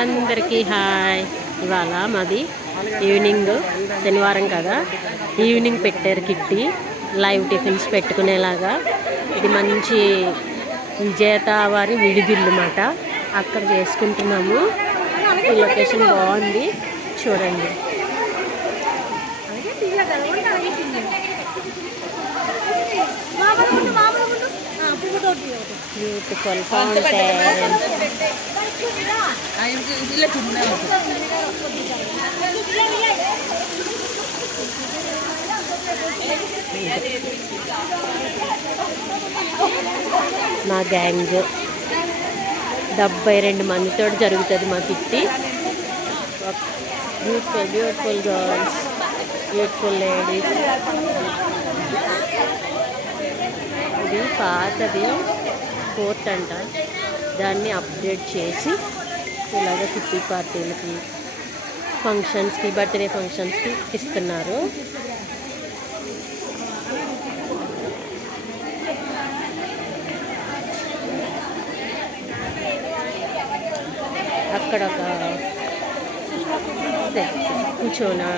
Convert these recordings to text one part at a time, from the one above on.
అందరికీ హాయ్. ఇవాళ మాది ఈవినింగ్, శనివారం కదా, ఈవినింగ్ పెట్టారు కిట్టి లైవ్ టిఫిన్స్ పెట్టుకునేలాగా. ఇది మంచి విజేత వారి విడిదిల్లు మాట, అక్కడ చేసుకుంటున్నాము. ఈ లొకేషన్ బాగుంది, చూడండి. Beautiful fountain. మా గ్యాంగ్ 72 మందితో జరుగుతుంది మా kitty. Beautiful beautiful girls, beautiful ladies. ఇది పాతది కోర్ట్ అంట, దాన్ని అప్డేట్ చేసి ఇలాగ కిట్టి పార్టీలకి, ఫంక్షన్స్కి, బర్త్డే ఫంక్షన్స్కి ఇస్తున్నారు. అక్కడ ఒక కూర్చోనా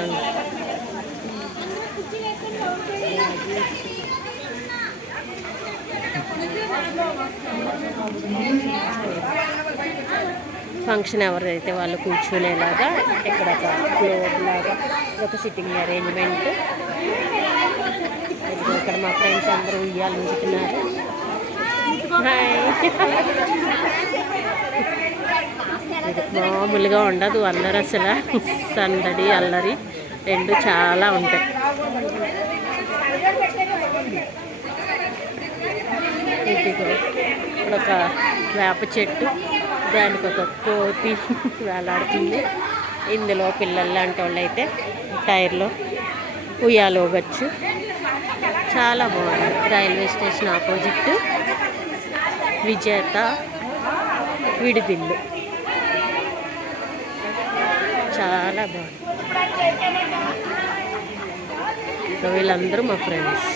ఫంక్షన్ ఎవరైతే వాళ్ళు కూర్చునేలాగా ఇక్కడ ఒక ఫ్లోర్ లాగా ఒక సిట్టింగ్ అరేంజ్మెంట్. ఇక్కడ మా ఫ్రెండ్స్ అందరూ ఉయ్యాలు ఉంచుతున్నారు. ఇది మామూలుగా ఉండదు, అల్లరి అసలు సందడి అల్లరి రెండు చాలా ఉంటాయి. ఇదిగో ఇక్కడ ఒక వేప చెట్టు, దానికి ఒక కోతి వేలాడుతుంది. ఇందులో పిల్లలు లాంటి వాళ్ళు అయితే టైర్లో ఉయ్యాలోగచ్చు. చాలా బాగుంది. రైల్వే స్టేషన్ ఆపోజిట్ విజేత విడిదిల్లు, చాలా బాగుంది. వీళ్ళందరూ మా ఫ్రెండ్స్.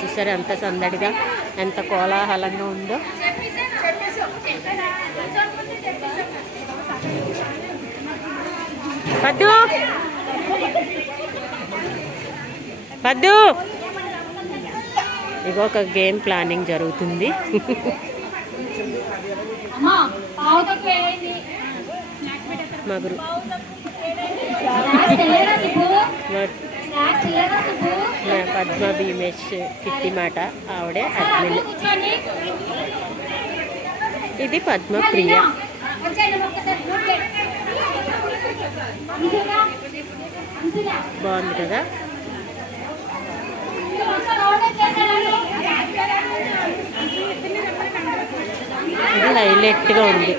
చూసారు ఎంత సందడిగా, ఎంత కోలాహలంగా ఉందో. పద్దు పద్దు, ఇగో ఒక గేమ్ ప్లానింగ్ జరుగుతుంది. మగురు పద్మ భీమేష్ కిట్టి మాట, ఆవిడే అడ్మిన్. ఇది పద్మ ప్రియ. బాగుంది కదా. ఇది హైలైట్గా ఉంది.